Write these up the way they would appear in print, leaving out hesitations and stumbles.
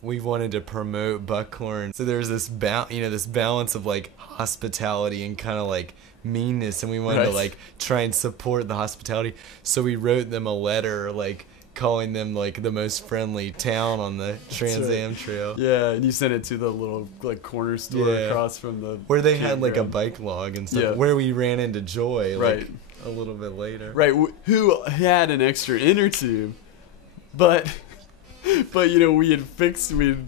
we wanted to promote Buckhorn. So there's this this balance of like hospitality and kind of like meanness, and we wanted to like try and support the hospitality. So we wrote them a letter like calling them like the most friendly town on the Trans Am Trail. Yeah, and you sent it to the little like corner store across from the where they had like a bike log and stuff. Where we ran into Joy like a little bit later. Right, who had an extra inner tube, but you know we'd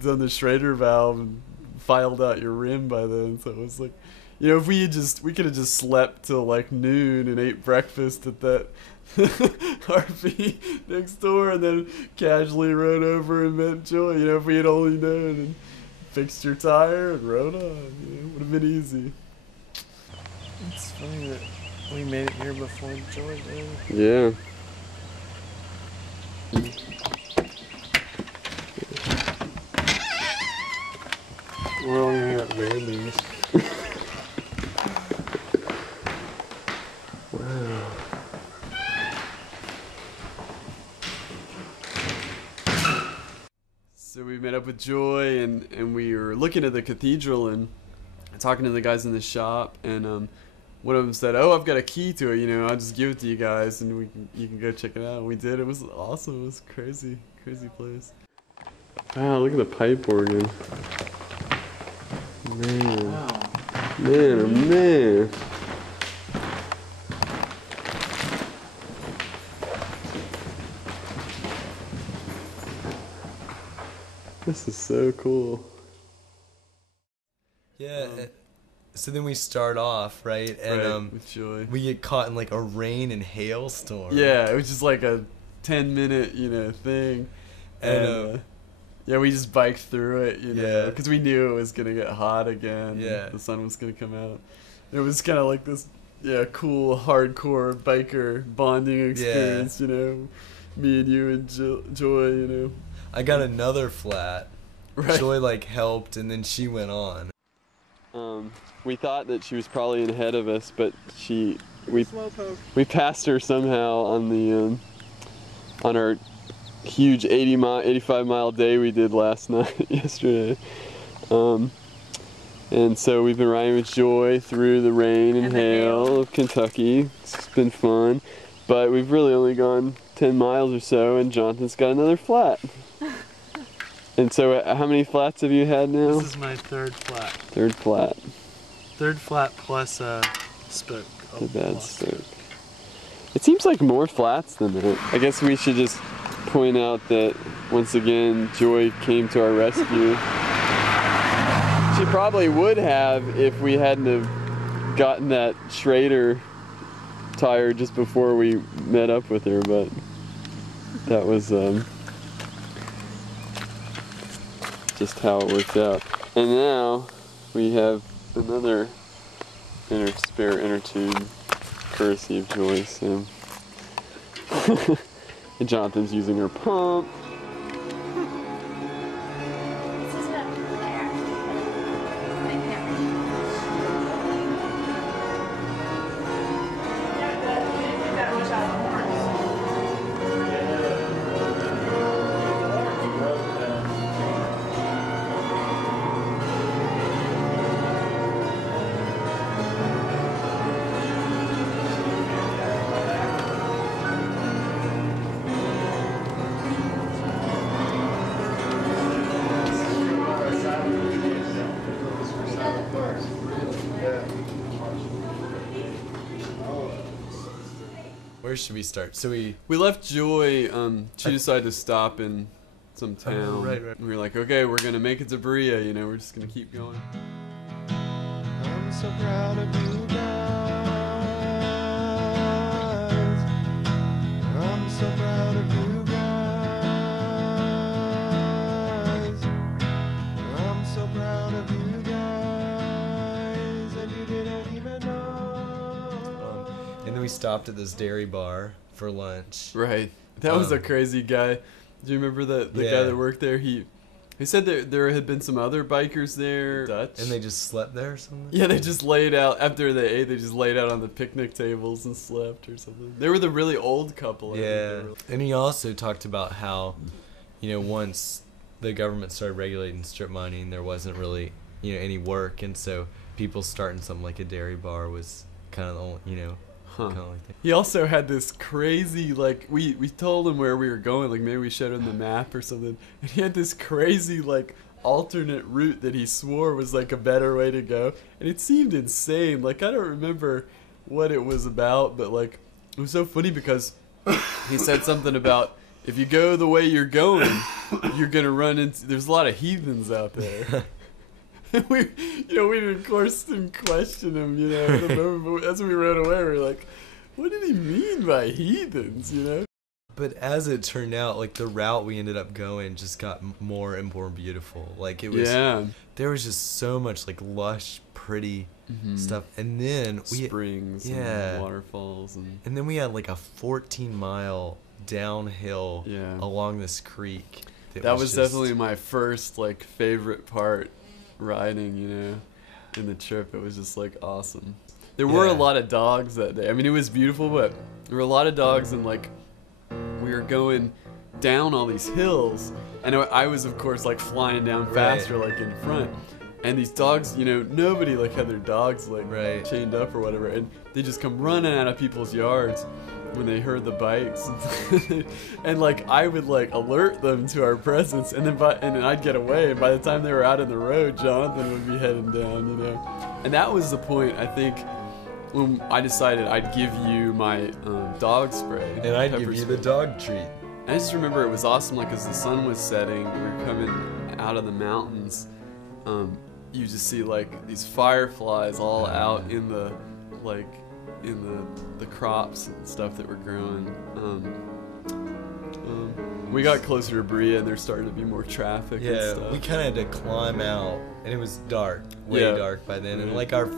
done the Schrader valve and filed out your rim by then, so it was like, you know, if we could have just slept till like noon and ate breakfast at that RV next door and then casually rode over and met Joy. You know, if we had only known and fixed your tire and rode on, you know, it would have been easy. It's funny that we made it here before Joy did. Yeah. We're only here at Whaley's. Wow. So we met up with Joy and we were looking at the cathedral and talking to the guys in the shop, and one of them said, "Oh, I've got a key to it. You know, I'll just give it to you guys, and you can go check it out." And we did. It was awesome. It was crazy place. Wow, look at the pipe organ. Man, Wow. man, oh man. This is so cool. Yeah. So then we start off, right? And with Joy. we get caught in like a rain and hailstorm. Yeah, it was just like a 10-minute, you know, thing. And yeah, we just biked through it, you know, because we knew it was going to get hot again. Yeah. The sun was going to come out. It was kind of like this, cool, hardcore biker bonding experience, you know. Me and you and Joy, you know. I got another flat. Right. Joy like helped, and then she went on. We thought that she was probably ahead of us, but we passed her somehow on the on our huge 85 mile day we did yesterday. And so we've been riding with Joy through the rain and hail of Kentucky. It's been fun, but we've really only gone 10 miles or so, and Jonathan's got another flat. And so how many flats have you had now? This is my third flat. Third flat. Third flat plus a spoke. The bad spoke. It seems like more flats than that. I guess we should just point out that once again Joy came to our rescue. She probably would have if we hadn't have gotten that Schrader tire just before we met up with her, but that was just how it worked out. And now we have another spare inner tube, courtesy of Joy. So and Jonathan's using her pump. Where should we start? So we left Joy. She decided to stop in some town. Right. We were like, okay, we're gonna make it to Berea. You know, we're just gonna keep going. I'm so proud of you guys. I'm so proud of you guys. I'm so proud of you guys, and you didn't even know. and then we stopped at this dairy bar for lunch. Right. That was a crazy guy. Do you remember the guy that worked there? He said there had been some other bikers there, Dutch. And they just slept there or something? Yeah, they just laid out, after they ate, they just laid out on the picnic tables and slept or something. They were the really old couple. Yeah. And he also talked about how, once the government started regulating strip mining, there wasn't really, you know, any work, and so people starting something like a dairy bar was kind of the only, you know, kind of like that. He also had this crazy, like, we told him where we were going, like maybe we showed him the map or something, and he had this crazy, like, alternate route that he swore was like a better way to go, and it seemed insane. Like, I don't remember what it was about, but like, it was so funny because he said something about, if you go the way you're going, you're gonna run into, there's a lot of heathens out there. we of course didn't question him, you know, at the moment, but as we rode away, we were like, what did he mean by heathens, you know? But as it turned out, like, the route we ended up going just got more and more beautiful. Like, it was, there was just so much, like, lush, pretty stuff. And then springs and waterfalls. And then we had, like, a 14-mile downhill along this creek. That was definitely my first, like, favorite part riding, you know, in the trip. It was just, like, awesome. There were a lot of dogs that day. I mean, it was beautiful, but there were a lot of dogs, and, like, we were going down all these hills, and I was, of course, like, flying down faster, like, in front. And these dogs, you know, nobody, like, had their dogs, like, chained up or whatever, and they just come running out of people's yards when they heard the bikes. And, like, I would, like, alert them to our presence, and then I'd get away, and by the time they were out in the road, Jonathan would be heading down, you know. And that was the point, I think, when I decided I'd give you my dog spray. And I'd give you the dog treat. I just remember it was awesome, like, as the sun was setting, we were coming out of the mountains, you just see, like, these fireflies all out in the, like, in the crops and stuff that were growing. We got closer to Berea, and there started to be more traffic and stuff. We kind of had to climb out, and it was dark, way dark by then, and, like, our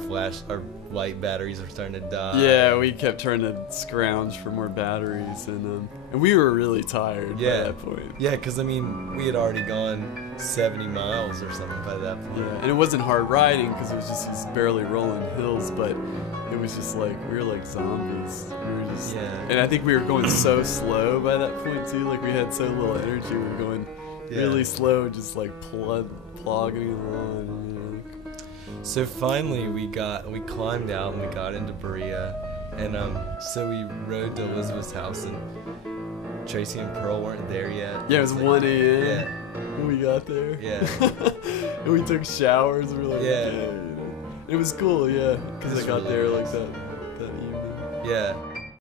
light batteries were starting to die. Yeah, we kept trying to scrounge for more batteries, and we were really tired by that point. Yeah, because, I mean, we had already gone 70 miles or something by that point. Yeah, and it wasn't hard riding because it was just these barely rolling hills, but it was just like, we were like zombies. We were just, and I think we were going so slow by that point too. Like, we had so little energy. We were going really slow, just like plogging along. So finally, we climbed out and we got into Berea, and so we rode to Elizabeth's house, and Tracy and Pearl weren't there yet. Yeah, it was 1 a.m. Yeah. when we got there. Yeah. And we took showers. And we were like, okay, you know. It was cool, because I got there like that evening. Yeah.